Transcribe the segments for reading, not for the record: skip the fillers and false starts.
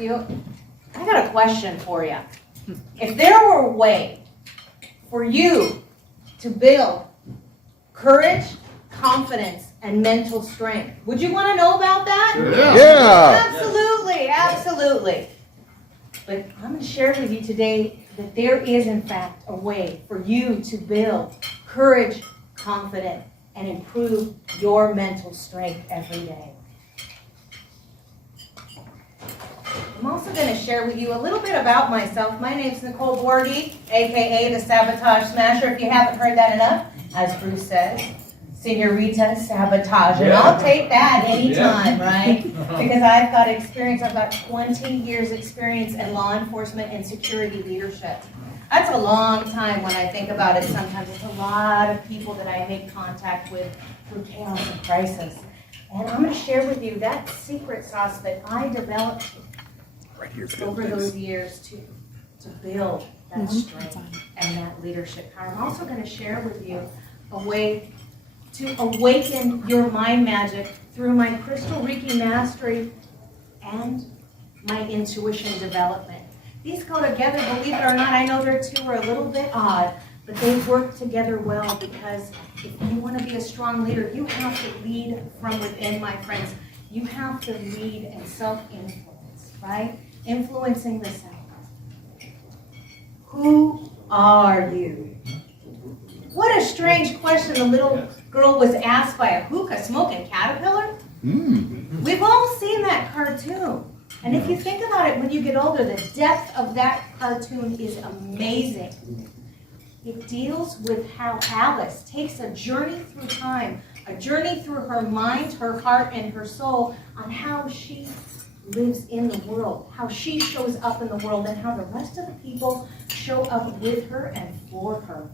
you, I got a question for you. If there were a way for you to build courage, confidence, and mental strength, would you want to know about that? Yeah. Absolutely, absolutely. But I'm going to share with you today that there is, in fact, a way for you to build courage, confidence, and improve your mental strength every day. I'm also going to share with you a little bit about myself. My name's Nicole Borghi, AKA the Sabotage Smasher, if you haven't heard that enough. As Bruce says, Senorita Sabotage. And I'll take that anytime, right? Because I've got experience. I've got 20 years experience in law enforcement and security leadership. That's a long time when I think about it. Sometimes it's a lot of people that I make contact with through chaos and crisis. And I'm going to share with you that secret sauce that I developed over those years to build that strength and that leadership power. I'm also going to share with you a way to awaken your mind magic through my crystal Reiki mastery and my intuition development. These go together, believe it or not. I know their two are a little bit odd, but they work together well, because if you want to be a strong leader, you have to lead from within, my friends. You have to lead and self-influence, right? Influencing the self. Who are you? What a strange question the little girl was asked by a hookah-smoking caterpillar. We've all seen that cartoon. And if you think about it, when you get older, the depth of that cartoon is amazing. It deals with how Alice takes a journey through time, a journey through her mind, her heart, and her soul, on how she lives in the world, how she shows up in the world, and how the rest of the people show up with her and for her.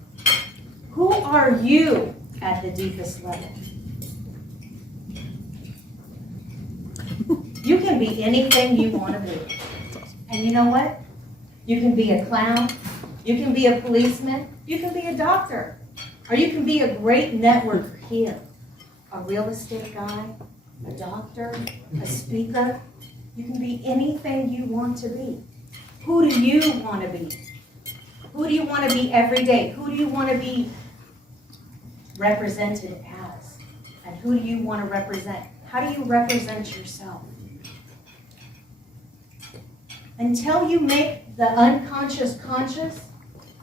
Who are you at the deepest level? You can be anything you want to be. And you know what? You can be a clown, you can be a policeman, you can be a doctor, or you can be a great networker here. A real estate guy, a doctor, a speaker. You can be anything you want to be. Who do you want to be? Who do you want to be every day? Who do you want to be represented as? And who do you want to represent? How do you represent yourself? Until you make the unconscious conscious,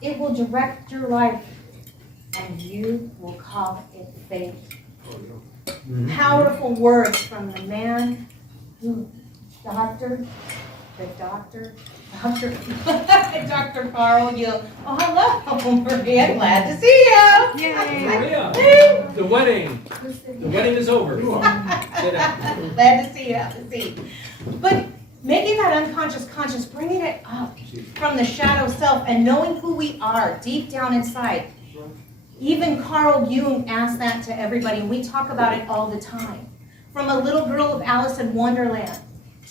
it will direct your life, and you will call it fate. Powerful words from the man who Dr. Carl Jung. Oh, hello, Maria. Glad to see you. Yay. Maria, the wedding is over. Glad to see you. But making that unconscious conscious, bringing it up from the shadow self and knowing who we are deep down inside. Even Carl Jung asked that to everybody, and we talk about it all the time. From a little girl of Alice in Wonderland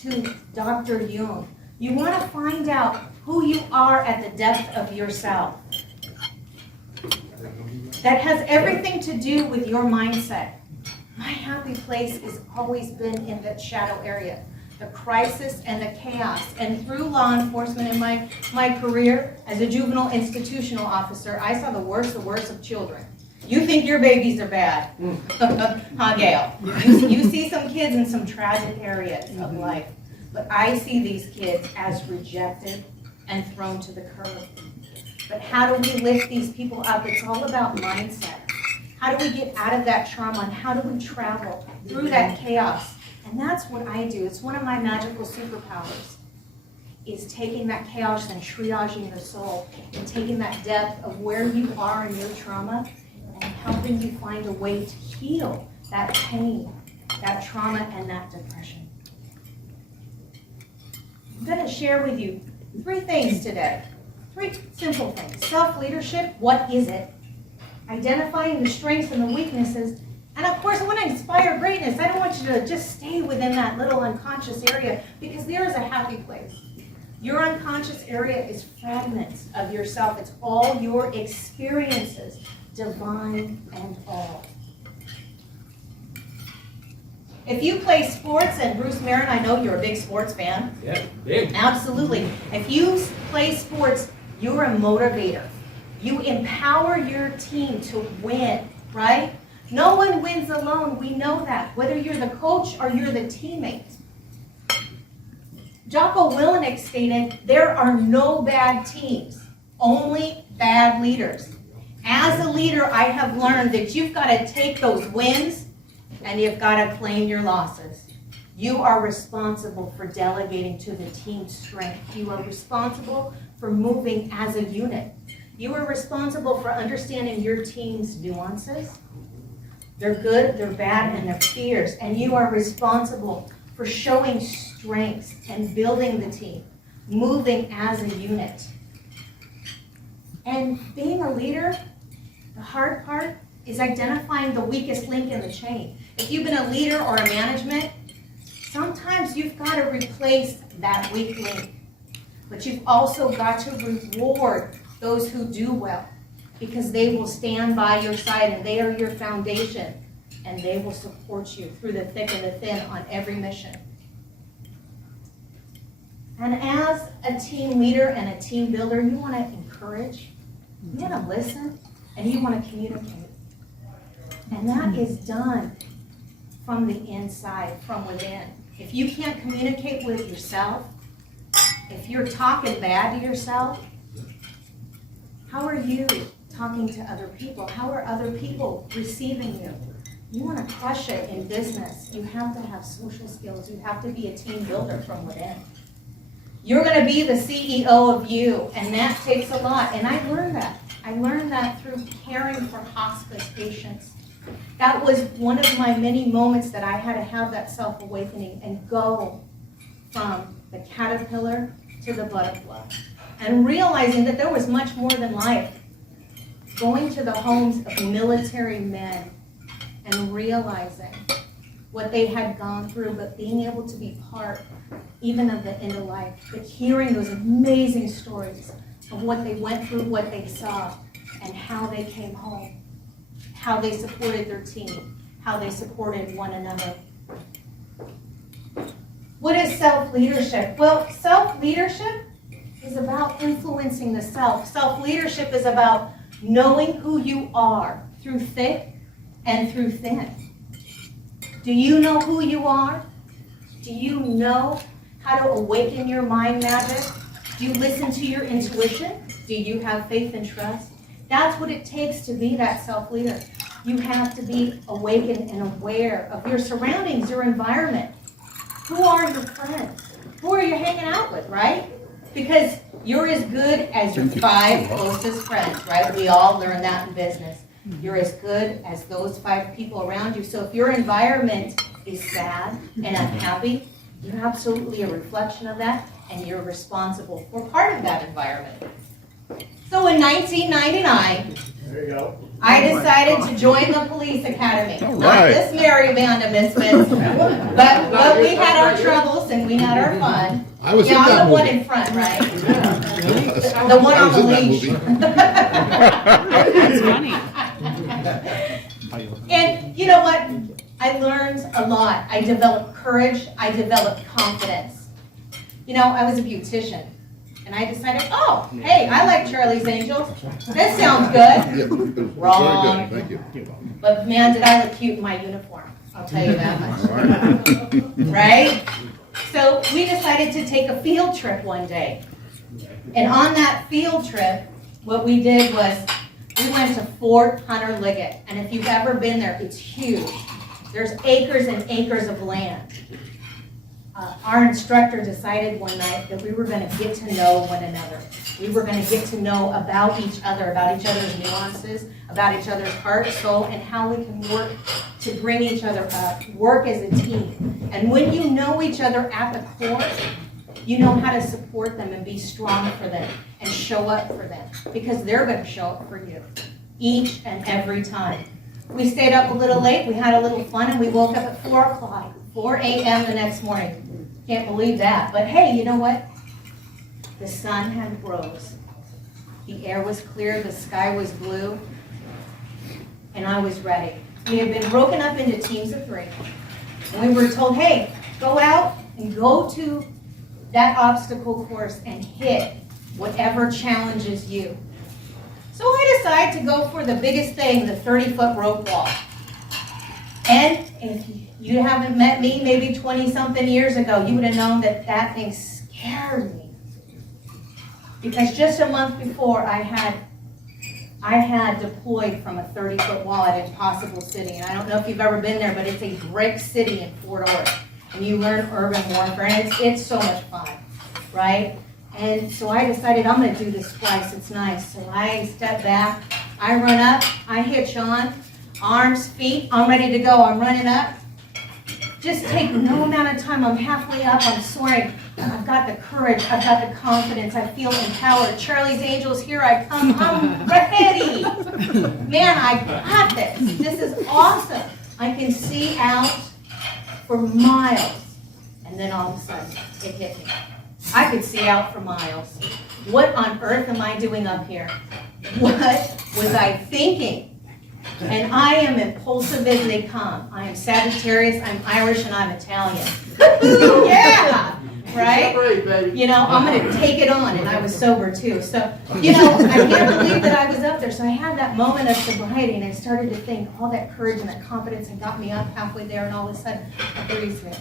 to Dr. Jung. You want to find out who you are at the depth of yourself. That has everything to do with your mindset. My happy place has always been in that shadow area. The crisis and the chaos. And through law enforcement in my career as a juvenile institutional officer, I saw the worst of children. You think your babies are bad. Huh, Gail? You see some kids in some tragic areas of life. But I see these kids as rejected and thrown to the curb. But how do we lift these people up? It's all about mindset. How do we get out of that trauma, and how do we travel through that chaos? And that's what I do. It's one of my magical superpowers, is taking that chaos and triaging your soul and taking that depth of where you are in your trauma and helping you find a way to heal that pain, that trauma, and that depression. I'm going to share with you 3 things today. 3 simple things. Self-leadership, what is it? Identifying the strengths and the weaknesses. And of course, I want to inspire greatness. I don't want you to just stay within that little unconscious area, because there is a happy place. Your unconscious area is fragments of yourself. It's all your experiences, divine and all. If you play sports, and Bruce Merrin, I know you're a big sports fan. Yeah, big. Absolutely. If you play sports, you're a motivator. You empower your team to win, right? No one wins alone. We know that. Whether you're the coach or you're the teammate. Jocko Willenick stated, there are no bad teams, only bad leaders. As a leader, I have learned that you've got to take those wins and you've got to claim your losses. You are responsible for delegating to the team's strength. You are responsible for moving as a unit. You are responsible for understanding your team's nuances. They're good, they're bad, and they're fears. And you are responsible for showing strengths and building the team, moving as a unit. And being a leader, the hard part is identifying the weakest link in the chain. If you've been a leader or a management, sometimes you've got to replace that weak link. But you've also got to reward those who do well, because they will stand by your side and they are your foundation, and they will support you through the thick and the thin on every mission. And as a team leader and a team builder, you want to encourage, you want to listen, and you want to communicate. And that is done from the inside, from within. If you can't communicate with yourself, if you're talking bad to yourself, how are you talking to other people? How are other people receiving you? You want to crush it in business. You have to have social skills. You have to be a team builder from within. You're going to be the CEO of you, and that takes a lot. And I learned that. I learned that through caring for hospice patients. That was one of my many moments that I had to have that self-awakening and go from the caterpillar to the butterfly. And realizing that there was much more than life. Going to the homes of military men and realizing what they had gone through, but being able to be part even of the end of life, but hearing those amazing stories of what they went through, what they saw, and how they came home, how they supported their team, how they supported one another. What is self-leadership? Well, self-leadership is about influencing the self. Self-leadership is about knowing who you are through thick and through thin. Do you know who you are? Do you know how to awaken your mind magic? Do you listen to your intuition? Do you have faith and trust? That's what it takes to be that self-leader. You have to be awakened and aware of your surroundings, your environment. Who are your friends? Who are you hanging out with, right? Because you're as good as your 5 closest friends, right? We all learn that in business. You're as good as those 5 people around you. So if your environment is sad and unhappy, you're absolutely a reflection of that, and you're responsible for part of that environment. So in 1999, there you go. I decided to join the police academy. All Not right. this merry band of misfits, but we had our troubles and we had our fun. I was Yeah, in that I'm the one movie. in front, right? I The one on was the in that leash. movie. That's funny. And you know what? I learned a lot. I developed courage. I developed confidence. You know, I was a beautician. And I decided, oh, hey, I like Charlie's Angels. That sounds good. Yeah, it was Wrong. Very good, thank you. But man, did I look cute in my uniform. I'll tell you that much. Right? So we decided to take a field trip one day. And on that field trip, what we did was we went to Fort Hunter Liggett. And if you've ever been there, it's huge. There's acres and acres of land. Our instructor decided one night that we were going to get to know one another. We were going to get to know about each other's nuances, about each other's heart, soul, and how we can work to bring each other up, work as a team. And when you know each other at the core, you know how to support them and be strong for them and show up for them, because they're going to show up for you each and every time. We stayed up a little late, we had a little fun, and we woke up at 4 o'clock, 4 a.m. the next morning. Can't believe that. But hey, you know what? The sun had rose. The air was clear, the sky was blue, and I was ready. We had been broken up into teams of 3. And we were told, hey, go out and go to that obstacle course and hit whatever challenges you. So I decided to go for the biggest thing, the 30-foot rope wall. And if you haven't met me maybe 20-something years ago, you would have known that that thing scared me. Because just a month before, I had deployed from a 30-foot wall at Impossible City. And I don't know if you've ever been there, but it's a brick city in Fort Worth. And you learn urban warfare, and it's so much fun, right? And so I decided I'm going to do this twice. It's nice. So I step back, I run up, I hitch on, arms, feet, I'm ready to go. I'm running up. Just take no amount of time. I'm halfway up. I'm soaring. I've got the courage. I've got the confidence. I feel empowered. Charlie's Angels, here I come. I'm ready. Man, I got this. This is awesome. I can see out for miles. And then all of a sudden, it hit me. I could see out for miles. What on earth am I doing up here? What was I thinking? And I am impulsive as they come. I am Sagittarius, I'm Irish, and I'm Italian. Yeah, right? You know, I'm going to take it on, and I was sober too. So, you know, I can't believe that I was up there. So I had that moment of sobriety, and I started to think all that courage and that confidence had got me up halfway there, and all of a sudden, a breeze hit.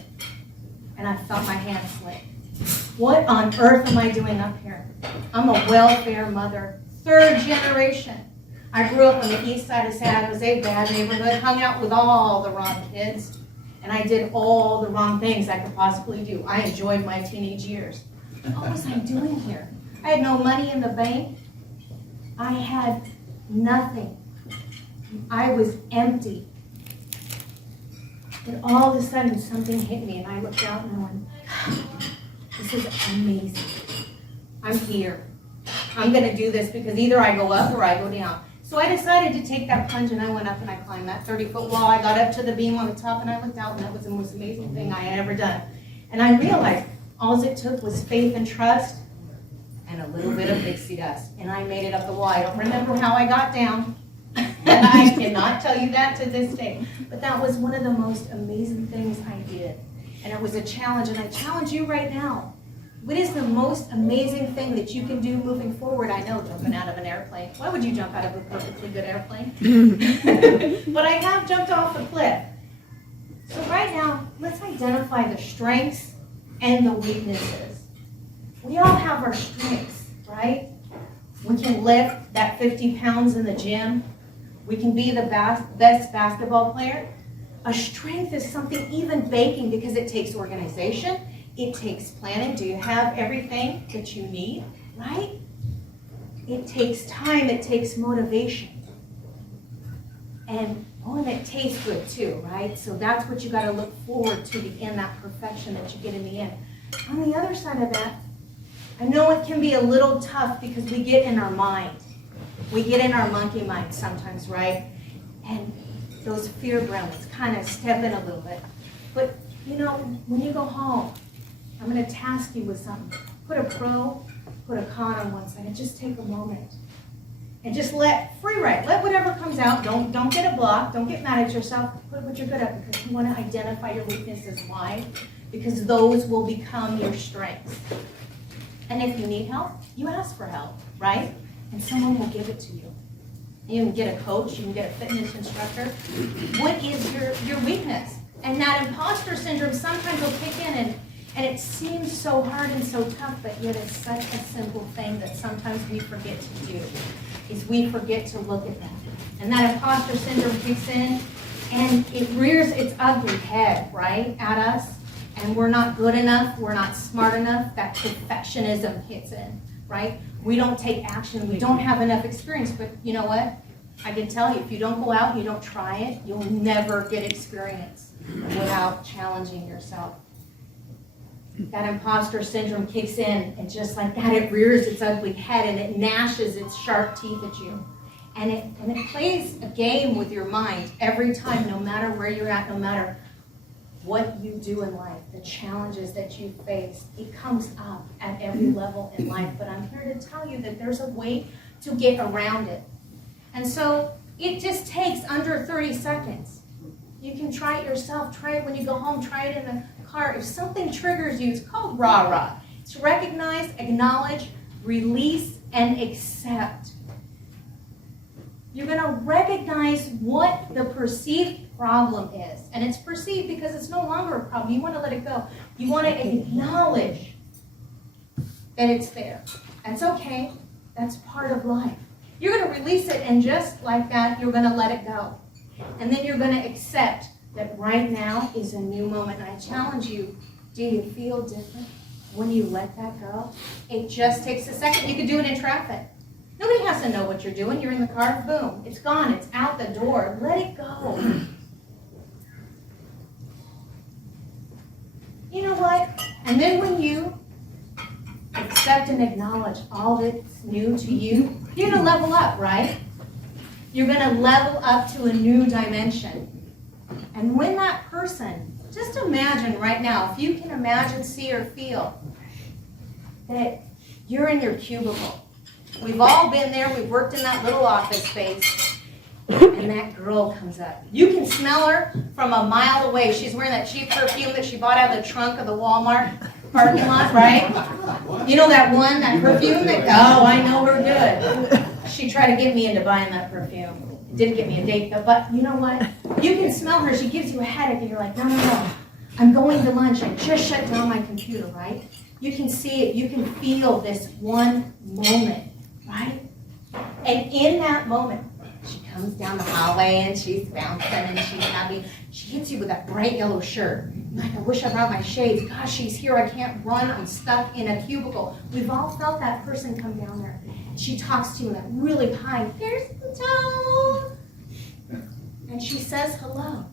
And I felt my hand slip. What on earth am I doing up here? I'm a welfare mother, 3rd generation. I grew up on the east side of San Jose, bad neighborhood, hung out with all the wrong kids, and I did all the wrong things I could possibly do. I enjoyed my teenage years. What was I doing here? I had no money in the bank. I had nothing. I was empty. And all of a sudden, something hit me, and I looked out and I went, this is amazing. I'm here. I'm going to do this because either I go up or I go down. So I decided to take that plunge, and I went up and I climbed that 30-foot wall. I got up to the beam on the top, and I looked out, and that was the most amazing thing I had ever done. And I realized all it took was faith and trust and a little bit of pixie dust, and I made it up the wall. I don't remember how I got down. I cannot tell you that to this day. But that was one of the most amazing things I did. And it was a challenge, and I challenge you right now. What is the most amazing thing that you can do moving forward? I know, jumping out of an airplane. Why would you jump out of a perfectly good airplane? But I have jumped off a cliff. So right now, let's identify the strengths and the weaknesses. We all have our strengths, right? We can lift that 50 pounds in the gym. We can be the best basketball player. A strength is something, even baking, because it takes organization. It takes planning. Do you have everything that you need, right? It takes time. It takes motivation. And it tastes good too, right? So that's what you got to look forward to, the end, that perfection that you get in the end. On the other side of that, I know it can be a little tough because we get in our mind. We get in our monkey mind sometimes, right? And those fear gremlins kind of step in a little bit. But, you know, when you go home, I'm going to task you with something. Put a pro, put a con on one side, and just take a moment. And just let free write. Let whatever comes out. Don't get a block. Don't get mad at yourself. Put what you're good at, because you want to identify your weaknesses. Why? Because those will become your strengths. And if you need help, you ask for help, right? And someone will give it to you. You can get a coach. You can get a fitness instructor. What is your weakness? And that imposter syndrome sometimes will kick in, and it seems so hard and so tough, but yet it's such a simple thing that sometimes we forget to do, is we forget to look at that. And that imposter syndrome kicks in, and it rears its ugly head, right, at us. And we're not good enough, we're not smart enough, that perfectionism hits in, right? We don't take action, we don't have enough experience, but you know what? I can tell you, if you don't go out, you don't try it, you'll never get experience without challenging yourself. That imposter syndrome kicks in, and just like that, it rears its ugly head and it gnashes its sharp teeth at you. And it plays a game with your mind every time, no matter where you're at, no matter what you do in life, the challenges that you face. It comes up at every level in life. But I'm here to tell you that there's a way to get around it. And so it just takes under 30 seconds. You can try it yourself. Try it when you go home. Try it in the car. If something triggers you, it's called rah-rah. It's recognize, acknowledge, release, and accept. You're going to recognize what the perceived problem is. And it's perceived because it's no longer a problem. You want to let it go. You want to acknowledge that it's there. That's okay. That's part of life. You're going to release it, and just like that, you're going to let it go. And then you're going to accept that right now is a new moment. And I challenge you, do you feel different when you let that go? It just takes a second. You could do it in traffic. Nobody has to know what you're doing. You're in the car, boom. It's gone. It's out the door. Let it go. You know what? And then when you accept and acknowledge all that's new to you, you're going to level up, right? You're going to level up to a new dimension. And when that person, just imagine right now, if you can imagine, see, or feel that you're in your cubicle. We've all been there. We've worked in that little office space. And that girl comes up. You can smell her from a mile away. She's wearing that cheap perfume that she bought out of the trunk of the Walmart parking lot, right? You know that one, that perfume that, oh, I know her good. She tried to get me into buying that perfume. It didn't get me a date though, but you know what? You can smell her. She gives you a headache and you're like, no, no, no. I'm going to lunch. I just shut down my computer, right? You can see it. You can feel this one moment, right? And in that moment, she comes down the hallway and she's bouncing and she's happy. She hits you with that bright yellow shirt. You're like, I wish I brought my shades. Gosh, she's here. I can't run. I'm stuck in a cubicle. We've all felt that person come down there. She talks to you in that really high, here's the tone. And she says hello.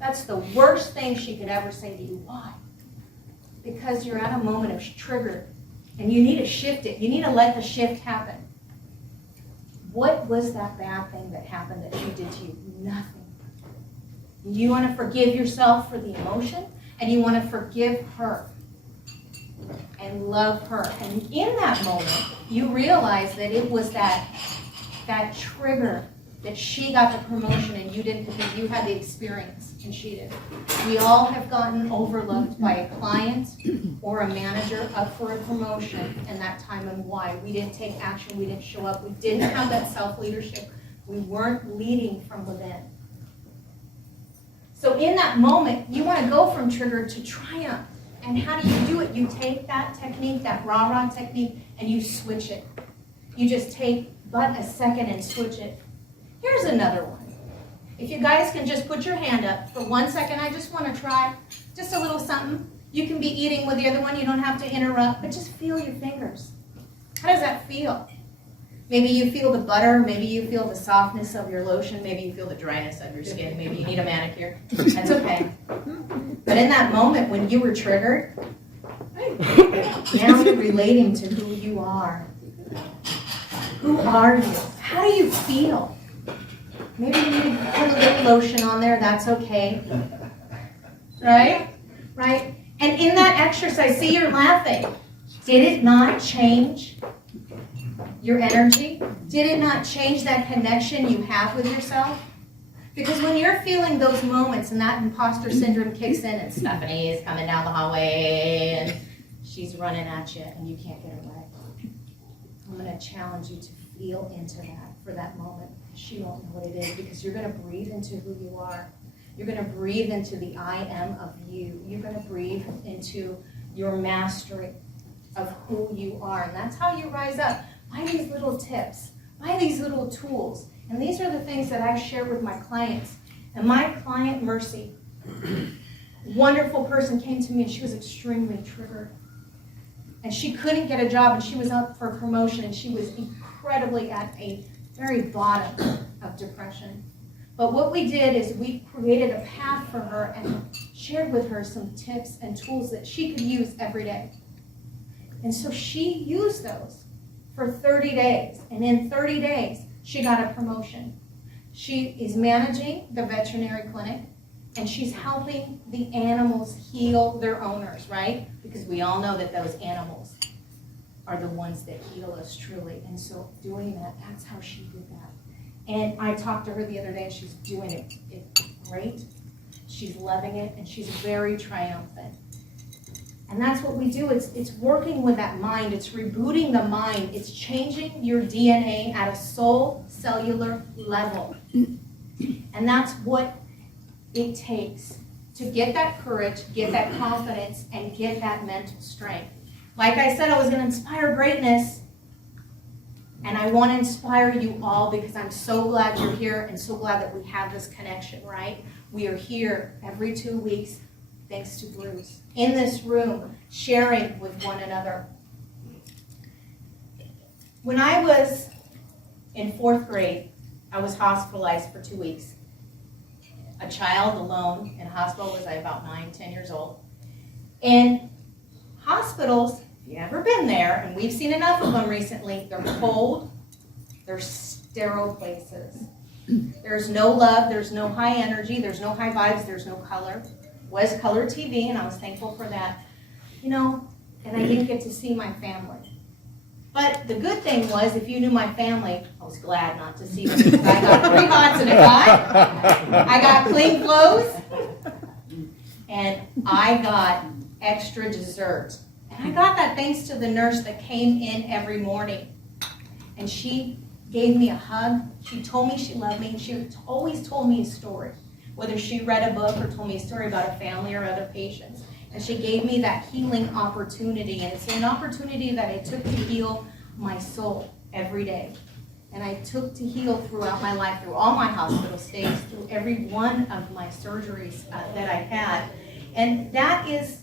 That's the worst thing she could ever say to you. Why? Because you're at a moment of trigger and you need to shift it. You need to let the shift happen. What was that bad thing that happened that she did to you? Nothing. You want to forgive yourself for the emotion, and you want to forgive her and love her. And in that moment, you realize that it was that trigger that she got the promotion and you didn't, because you had the experience and she didn't. We all have gotten overlooked by a client or a manager up for a promotion in that time, and why? We didn't take action, we didn't show up, we didn't have that self-leadership. We weren't leading from within. So in that moment, you want to go from trigger to triumph. And how do you do it? You take that technique, that rah-rah technique, and you switch it. You just take but a second and switch it. Here's another one. If you guys can just put your hand up for 1 second, I just want to try just a little something. You can be eating with the other one. You don't have to interrupt, but just feel your fingers. How does that feel? Maybe you feel the butter. Maybe you feel the softness of your lotion. Maybe you feel the dryness of your skin. Maybe you need a manicure. That's okay. But in that moment when you were triggered, now you're relating to who you are. Who are you? How do you feel? Maybe you need to put a little lotion on there. That's okay. Right? Right? And in that exercise, see, you're laughing. Did it not change your energy? Did it not change that connection you have with yourself? Because when you're feeling those moments and that imposter syndrome kicks in and Stephanie is coming down the hallway and she's running at you and you can't get away, I'm going to challenge you to feel into that for that moment. She won't know what it is, because you're going to breathe into who you are. You're going to breathe into the I am of you. You're going to breathe into your mastery of who you are. And that's how you rise up. By these little tips, by these little tools. And these are the things that I share with my clients. And my client, Mercy, wonderful person, came to me and she was extremely triggered. And she couldn't get a job, and she was up for promotion, and she was incredibly at a very bottom of depression. But what we did is we created a path for her and shared with her some tips and tools that she could use every day. And so she used those for 30 days. And in 30 days, she got a promotion. She is managing the veterinary clinic, and she's helping the animals heal their owners, right? Because we all know that those animals are the ones that heal us truly. And so doing that, that's how she did that. And I talked to her the other day, and she's doing it great. she's loving it, and she's very triumphant. And that's what we do. It's working with that mind. It's rebooting the mind. It's changing your DNA at a soul cellular level. And that's what it takes to get that courage, get that confidence, and get that mental strength. Like I said, I was going to inspire greatness. And I want to inspire you all because I'm so glad you're here and so glad that we have this connection, right? We are here every 2 weeks, thanks to Bruce, in this room, sharing with one another. When I was in 4th grade, I was hospitalized for 2 weeks. A child alone in hospital was about 9, 10 years old. And hospitals, if you've ever been there, and we've seen enough of them recently, they're cold, they're sterile places. There's no love, there's no high energy, there's no high vibes, there's no color. Was color TV, and I was thankful for that. You know, and I didn't get to see my family. But the good thing was, if you knew my family, I was glad not to see them. Because I got 3 hots in a cot, I got clean clothes, and I got extra dessert. And I got that thanks to the nurse that came in every morning. And she gave me a hug. She told me she loved me. And she always told me a story, whether she read a book or told me a story about a family or other patients. And she gave me that healing opportunity. And it's an opportunity that I took to heal my soul every day. And I took to heal throughout my life, through all my hospital stays, through every one of my surgeries that I had. And that is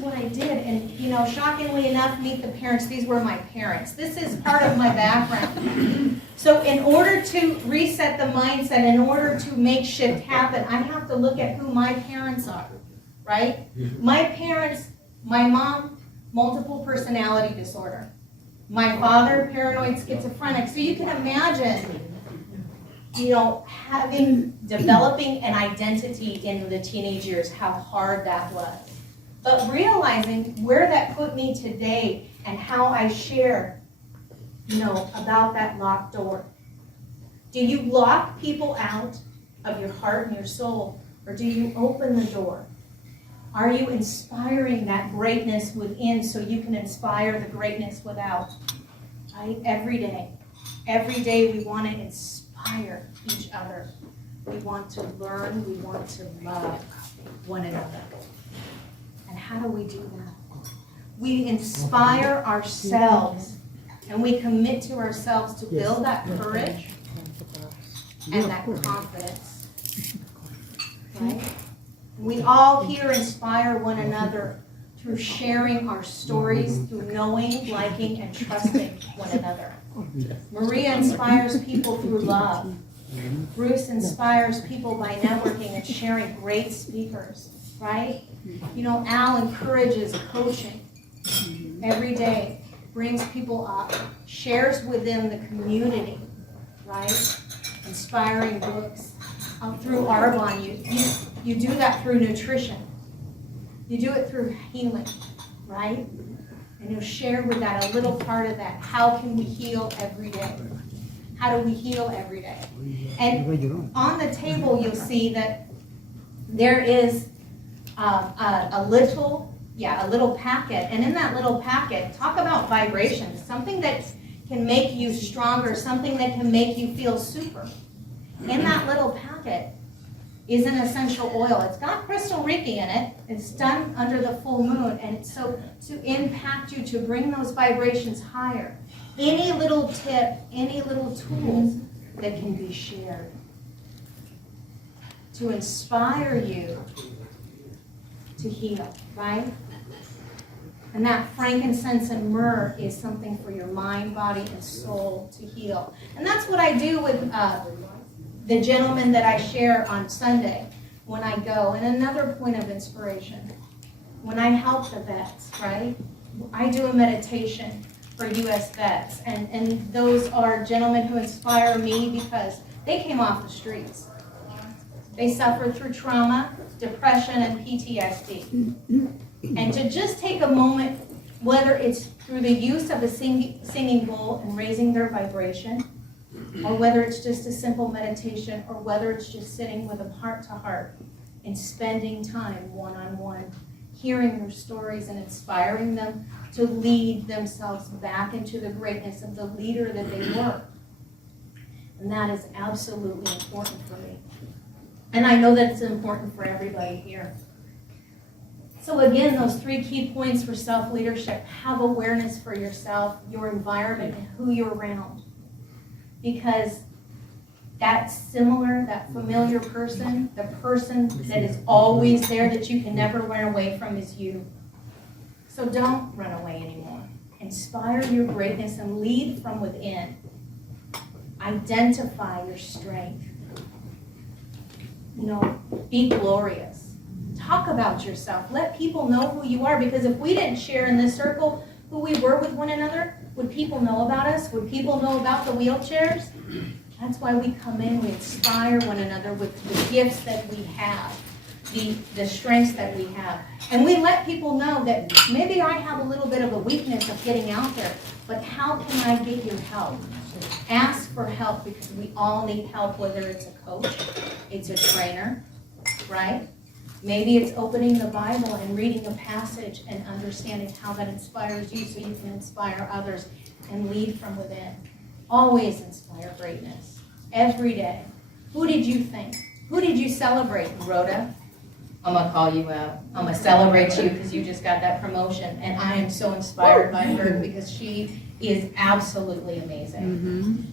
what I did. And, you know, shockingly enough, meet the parents. These were my parents. This is part of my background. So in order to reset the mindset, in order to make shift happen, I have to look at who my parents are, right? My parents, my mom, multiple personality disorder. My father, paranoid schizophrenic. So you can imagine, you know, developing an identity in the teenage years, how hard that was. But realizing where that put me today and how I share, you know, about that locked door. Do you lock people out of your heart and your soul, or do you open the door? Are you inspiring that greatness within so you can inspire the greatness without? Right? Every day we want to inspire each other. We want to learn, we want to love one another. And how do we do that? We inspire ourselves, and we commit to ourselves to build that courage and that confidence. Right? We all here inspire one another through sharing our stories, through knowing, liking, and trusting one another. Maria inspires people through love. Bruce inspires people by networking and sharing great speakers, right? You know, Al encourages coaching every day, brings people up, shares within the community, right? Inspiring books. Through Arbonne, you do that through nutrition. You do it through healing, right? And you'll share with that a little part of that. How can we heal every day? How do we heal every day? And on the table, you'll see that there is a little packet. And in that little packet, talk about vibrations, something that can make you stronger, something that can make you feel super. In that little packet is an essential oil. It's got crystal Reiki in it. It's done under the full moon. And so to impact you, to bring those vibrations higher. Any little tip, any little tools that can be shared to inspire you to heal, right? And that frankincense and myrrh is something for your mind, body, and soul to heal. And that's what I do with the gentleman that I share on Sunday when I go. And another point of inspiration, when I help the vets, right? I do a meditation for U.S. vets. And those are gentlemen who inspire me because they came off the streets. They suffered through trauma, depression, and PTSD. And to just take a moment, whether it's through the use of a singing bowl and raising their vibration, or whether it's just a simple meditation, or whether it's just sitting with them heart to heart, and spending time one-on-one, hearing their stories and inspiring them to lead themselves back into the greatness of the leader that they were. And that is absolutely important for me. And I know that it's important for everybody here. So again, those 3 key points for self-leadership: have awareness for yourself, your environment, and who you're around. Because that similar, that familiar person, the person that is always there that you can never run away from is you. So don't run away anymore. Inspire your greatness and lead from within. Identify your strength. Be glorious. Talk about yourself. Let people know who you are, because if we didn't share in this circle who we were with one another, would people know about us? Would people know about the wheelchairs? That's why we come in, we inspire one another with the gifts that we have, the strengths that we have. And we let people know that maybe I have a little bit of a weakness of getting out there, but how can I get your help? Ask for help, because we all need help, whether it's a coach, it's a trainer, right? Maybe it's opening the Bible and reading a passage and understanding how that inspires you so you can inspire others and lead from within. Always inspire greatness. Every day. Who did you think? Who did you celebrate, Rhoda? I'm going to call you out. I'm going to celebrate you because you just got that promotion. And I am so inspired by her because she is absolutely amazing.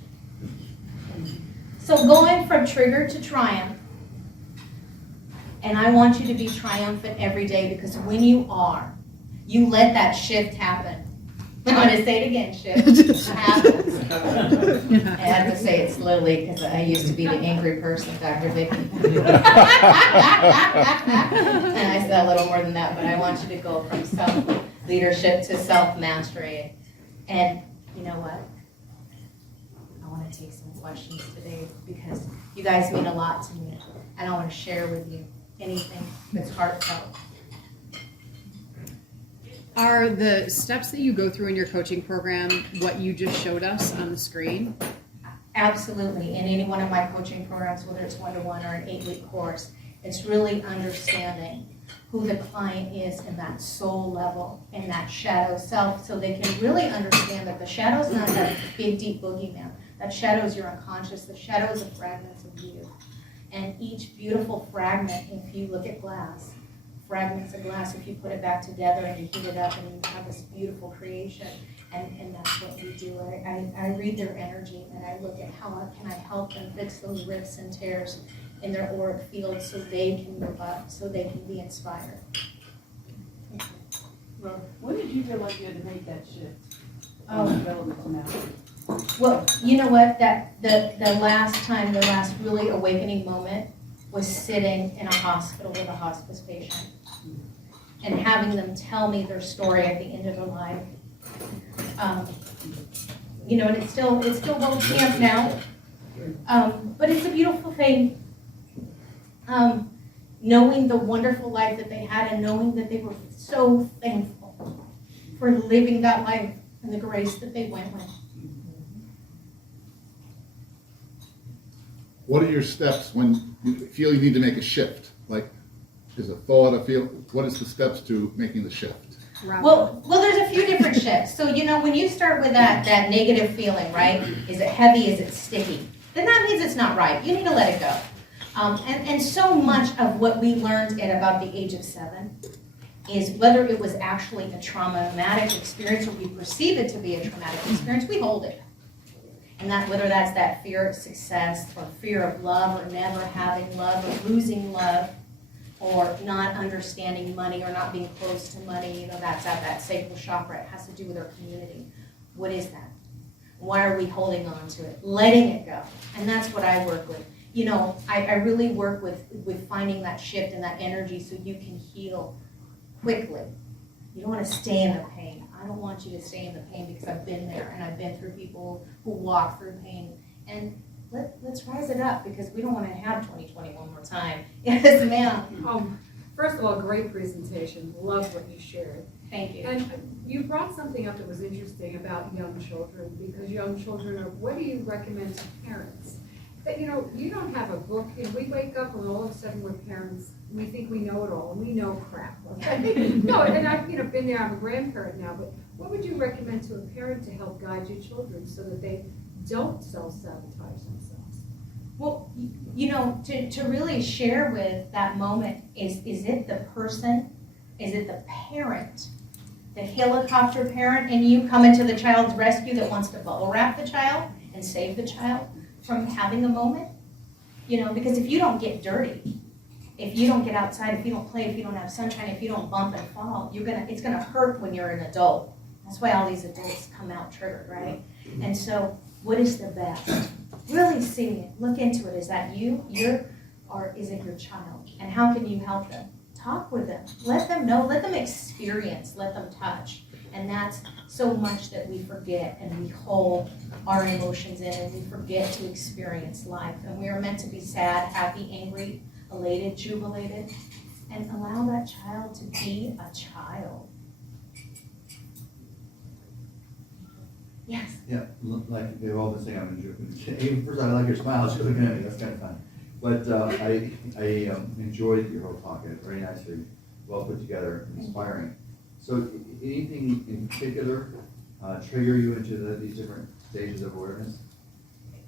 So going from trigger to triumph, and I want you to be triumphant every day, because when you are, you let that shift happen. I'm going to say it again, shift happens. I have to say it slowly because I used to be the angry person, Dr. Vicky. And I said a little more than that, but I want you to go from self-leadership to self-mastery. And you know what? I want to take some questions today because you guys mean a lot to me, and I want to share with you anything that's heartfelt. Are the steps that you go through in your coaching program what you just showed us on the screen? Absolutely. In any one of my coaching programs, whether it's one-to-one or an 8-week course, it's really understanding who the client is in that soul level, in that shadow self, so they can really understand that the shadow is not that big, deep boogeyman. That shadow is your unconscious. The shadow is the fragments of you. And each beautiful fragment, if you look at glass, fragments of glass, if you put it back together and you heat it up and you have this beautiful creation, and that's what we do. I read their energy and I look at how can I help them fix those rifts and tears in their auric field so they can move up, so they can be inspired. When did you feel like you had to make that shift? Development to now. Well, you know what, that the last really awakening moment was sitting in a hospital with a hospice patient and having them tell me their story at the end of their life. And it's still world camp now, but it's a beautiful thing. Knowing the wonderful life that they had and knowing that they were so thankful for living that life and the grace that they went with. What are your steps when you feel you need to make a shift? Like, is a thought, a feel? What is the steps to making the shift? Well, there's a few different shifts. So, when you start with that negative feeling, right? Is it heavy? Is it sticky? Then that means it's not right. You need to let it go. And so much of what we learned at about the age of 7 is whether it was actually a traumatic experience or we perceive it to be a traumatic experience, we hold it. And that whether that's that fear of success or fear of love or never having love or losing love or not understanding money or not being close to money, that's at that sacral chakra. It has to do with our community. What is that? Why are we holding on to it? Letting it go. And that's what I work with. I really work with finding that shift and that energy so you can heal quickly. You don't want to stay in the pain. I don't want you to stay in the pain because I've been there and I've been through people who walk through pain. And let's rise it up because we don't want to have 2020 one more time. Yes, ma'am. First of all, great presentation. Love what you shared. Thank you. And you brought something up that was interesting about young children, because young children are, what do you recommend to parents? But you know, you don't have a book, and we wake up and all of a sudden we're parents, and we think we know it all, and we know crap, okay? No, and I've, you know, been there, I'm a grandparent now, but what would you recommend to a parent to help guide your children so that they don't self-sabotage themselves? Well, you know, to really share with that moment, is it the person, is it the parent, the helicopter parent in you coming to the child's rescue that wants to bubble wrap the child and save the child from having a moment? You know, because if you don't get dirty, if you don't get outside, if you don't play, if you don't have sunshine, if you don't bump and fall, it's gonna hurt when you're an adult. That's why all these adults come out triggered, right? And so, what is the best? Really see it, look into it. Is that you, or is it your child? And how can you help them? Talk with them, let them know, let them experience, let them touch. And that's so much that we forget, and we hold our emotions in, and we forget to experience life. And we are meant to be sad, happy, angry, elated, jubilated, and allow that child to be a child. Yes. Yeah, like they've all been saying, I'm enjoying. First, I like your smile. She's looking at me. That's kind of funny. But I enjoyed your whole talk. It was very nicely, well put together, inspiring. So, anything in particular trigger you into these different stages of awareness?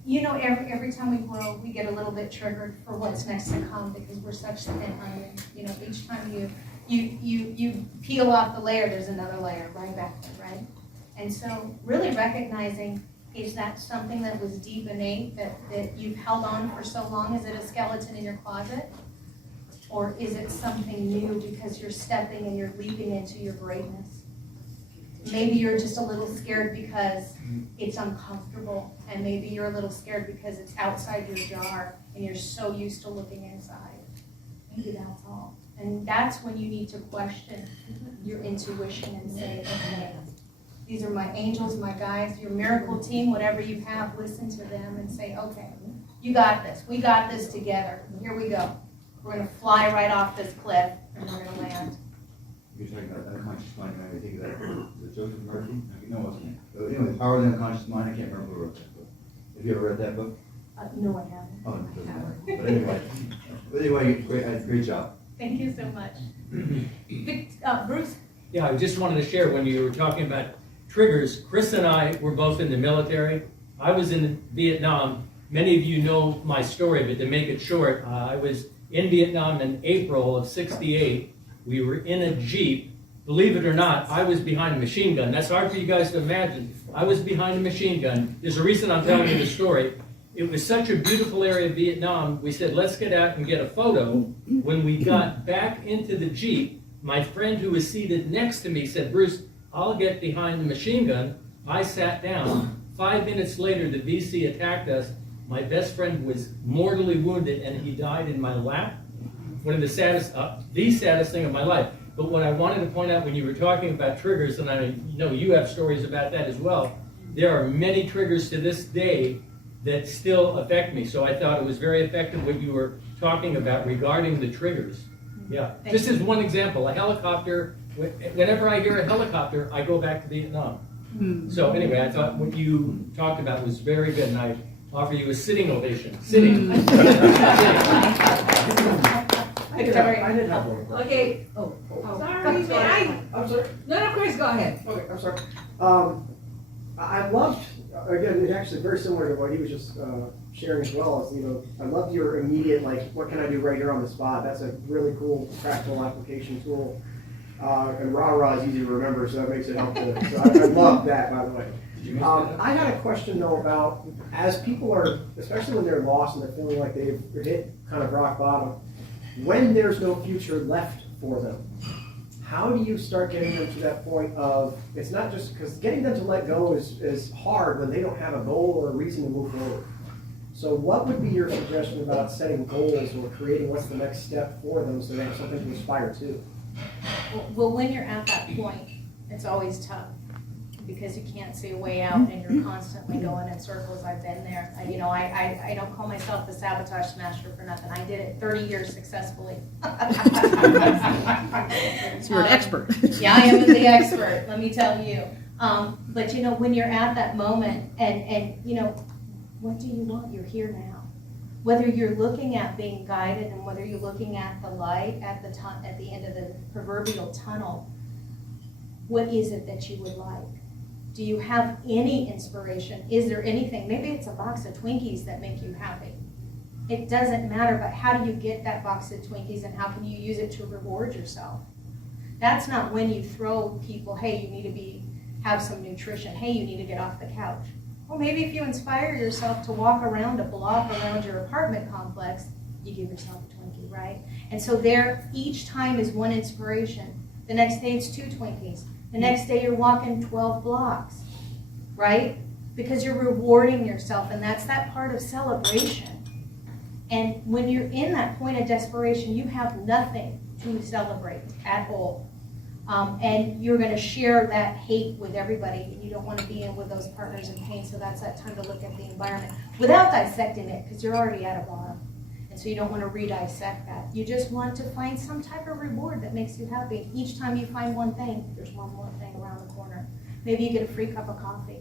You know, every time we grow, we get a little bit triggered for what's next to come, because we're such thin onion. You know, each time you peel off the layer, there's another layer right back there, right? And so really recognizing, is that something that was deep innate that you've held on for so long? Is it a skeleton in your closet? Or is it something new because you're stepping and you're leaping into your greatness? Maybe you're just a little scared because it's uncomfortable, and maybe you're a little scared because it's outside your jar and you're so used to looking inside. Maybe that's all. And that's when you need to question your intuition and say, okay, these are my angels, my guides, your miracle team, whatever you have, listen to them and say, okay, you got this. We got this together. Here we go. We're going to fly right off this cliff, and we're going to land. You're talking about unconscious mind, and I think that the Joseph Murphy? No, it wasn't. But anyway, Power of the Unconscious Mind. I can't remember who wrote that book. Have you ever read that book? No, I haven't. Oh, it doesn't matter. But anyway, great job. Thank you so much. Bruce? Yeah, I just wanted to share when you were talking about triggers. Chris and I were both in the military. I was in Vietnam. Many of you know my story, but to make it short, I was in Vietnam in April of '68. We were in a Jeep. Believe it or not, I was behind a machine gun. That's hard for you guys to imagine. I was behind a machine gun. There's a reason I'm telling you the story. It was such a beautiful area of Vietnam. We said, let's get out and get a photo. When we got back into the Jeep, my friend who was seated next to me said, Bruce, I'll get behind the machine gun. I sat down. 5 minutes later, the VC attacked us. My best friend was mortally wounded, and he died in my lap. One of the saddest thing of my life. But what I wanted to point out when you were talking about triggers, and I know you have stories about that as well, there are many triggers to this day that still affect me. So I thought it was very effective what you were talking about regarding the triggers. Yeah, just as one example, a helicopter, whenever I hear a helicopter, I go back to Vietnam. So anyway, I thought what you talked about was very good, and I offer you a sitting ovation. Sitting. Victoria. I didn't have one. Okay. Sorry, Sorry. I'm sorry. No, Chris, go ahead. Okay, I'm sorry. I loved, again, it's actually very similar to what he was just sharing as well. As, you know, I loved your immediate, like, what can I do right here on the spot? That's a really cool practical application tool. And rah-rah is easy to remember, so that makes it helpful. So I love that, by the way. I had a question, though, about as people are, especially when they're lost and they're feeling like they've hit kind of rock bottom, when there's no future left for them, how do you start getting them to that point of, it's not just, because getting them to let go is hard when they don't have a goal or a reason to move forward. So what would be your suggestion about setting goals or creating what's the next step for them so they have something to aspire to? Well, when you're at that point, it's always tough, because you can't see a way out and you're constantly going in circles. I've been there. I don't call myself the Sabotage Smasher for nothing. I did it 30 years successfully. So you're an expert. Yeah, I am the expert, let me tell you. But when you're at that moment and what do you want? You're here now. whether you're looking at being guided and whether you're looking at the light at the end of the proverbial tunnel, what is it that you would like? Do you have any inspiration? Is there anything? Maybe it's a box of Twinkies that make you happy. It doesn't matter, but how do you get that box of Twinkies and how can you use it to reward yourself? That's not when you throw people, hey, you need to have some nutrition. Hey, you need to get off the couch. Well, maybe if you inspire yourself to walk around a block around your apartment complex, you give yourself a Twinkie, right? And so there, each time is one inspiration. The next day it's 2 Twinkies. The next day you're walking 12 blocks, right? Because you're rewarding yourself, and that's that part of celebration. And when you're in that point of desperation, you have nothing to celebrate at all. And you're going to share that hate with everybody, and you don't want to be in with those partners in pain, so that's that time to look at the environment without dissecting it, because you're already at a bottom. And so you don't want to re-dissect that. You just want to find some type of reward that makes you happy. Each time you find one thing, there's one more thing around the corner. Maybe you get a free cup of coffee.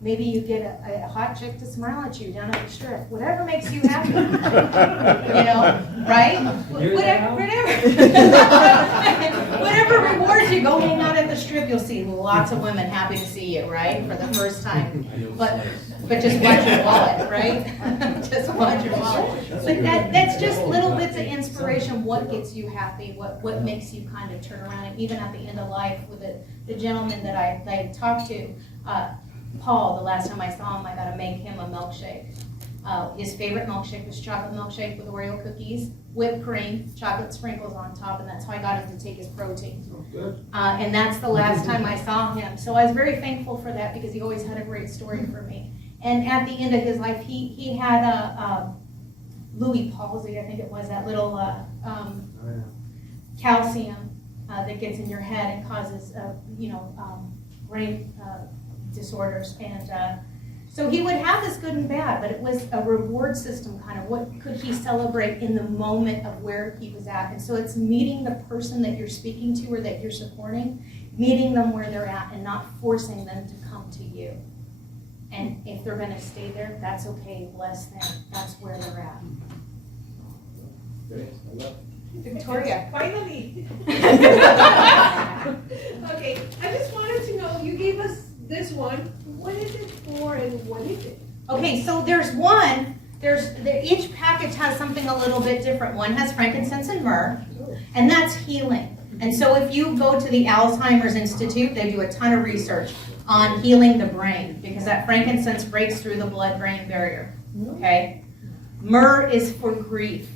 Maybe you get a hot chick to smile at you down at the strip. Whatever makes you happy. You know, right? Whatever rewards you, go hang out at the strip. You'll see lots of women happy to see you, right? For the first time. But just watch your wallet, right? Just watch your wallet. But that's just little bits of inspiration. What gets you happy? What makes you kind of turn around? And even at the end of life, with the gentleman that I talked to, Paul, the last time I saw him, I got to make him a milkshake. His favorite milkshake was chocolate milkshake with Oreo cookies, whipped cream, chocolate sprinkles on top, and that's how I got him to take his protein. And that's the last time I saw him. So I was very thankful for that because he always had a great story for me. And at the end of his life, he had a Louis palsy, I think it was, that little calcium that gets in your head and causes, brain disorders. And so he would have this good and bad, but it was a reward system kind of. What could he celebrate in the moment of where he was at? And so it's meeting the person that you're speaking to or that you're supporting, meeting them where they're at and not forcing them to come to you. And if they're going to stay there, that's okay. Bless them. That's where they're at. Victoria. Finally. Okay, I just wanted to know, you gave us this one. What is it for and what is it? Okay, so each package has something a little bit different. One has frankincense and myrrh, and that's healing. And so if you go to the Alzheimer's Institute, they do a ton of research on healing the brain because that frankincense breaks through the blood-brain barrier, okay? Myrrh is for grief.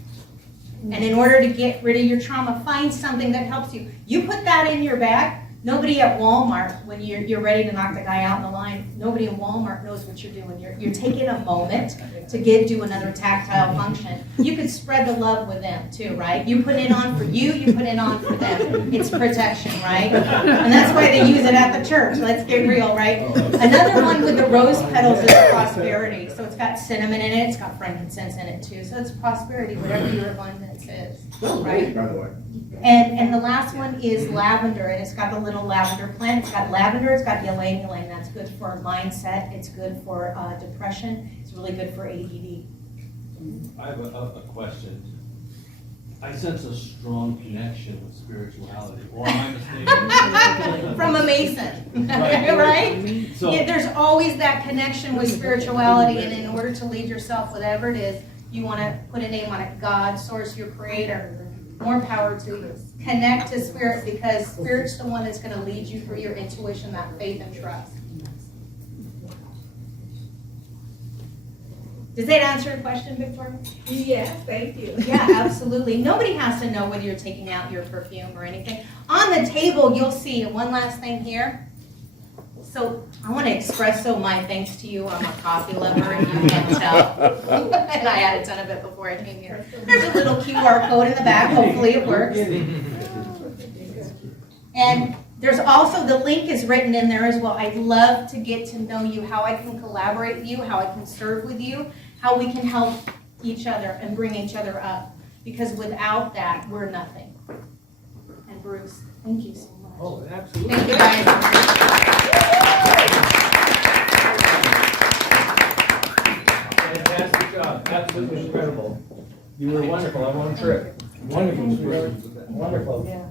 And in order to get rid of your trauma, find something that helps you. You put that in your bag. Nobody at Walmart, when you're ready to knock the guy out in the line, nobody in Walmart knows what you're doing. You're taking a moment to do another tactile function. You could spread the love with them too, right? You put it on for you, you put it on for them. It's protection, right? And that's why they use it at the church. Let's get real, right? Another one with the rose petals is prosperity. So it's got cinnamon in it, it's got frankincense in it too. So it's prosperity, whatever your abundance is, right? By the way. And the last one is lavender, and it's got the little lavender plant. It's got lavender, it's got ylang. That's good for mindset, it's good for depression, it's really good for ADD. I have a question. I sense a strong connection with spirituality, or am I mistaken? From a Mason, Right. right? So, Yeah, there's always that connection with spirituality, and in order to lead yourself, whatever it is, you want to put a name on it. God, source, your creator. More power to you. Connect to spirit because spirit's the one that's going to lead you through your intuition, that faith and trust. Does that answer your question, Victoria? Yes, thank you. Yeah, absolutely. Nobody has to know whether you're taking out your perfume or anything. On the table, you'll see one last thing here. So I want to express my thanks to you. I'm a coffee lover, if you can't tell. And I had a ton of it before I came here. There's a little QR code in the back. Hopefully it works. And there's also, the link is written in there as well. I'd love to get to know you, how I can collaborate with you, how I can serve with you, how we can help each other and bring each other up. Because without that, we're nothing. And Bruce, thank you so much. Oh, absolutely. Thank you guys. Fantastic job. absolutely incredible. You were wonderful on one trip. Wonderful, wonderful.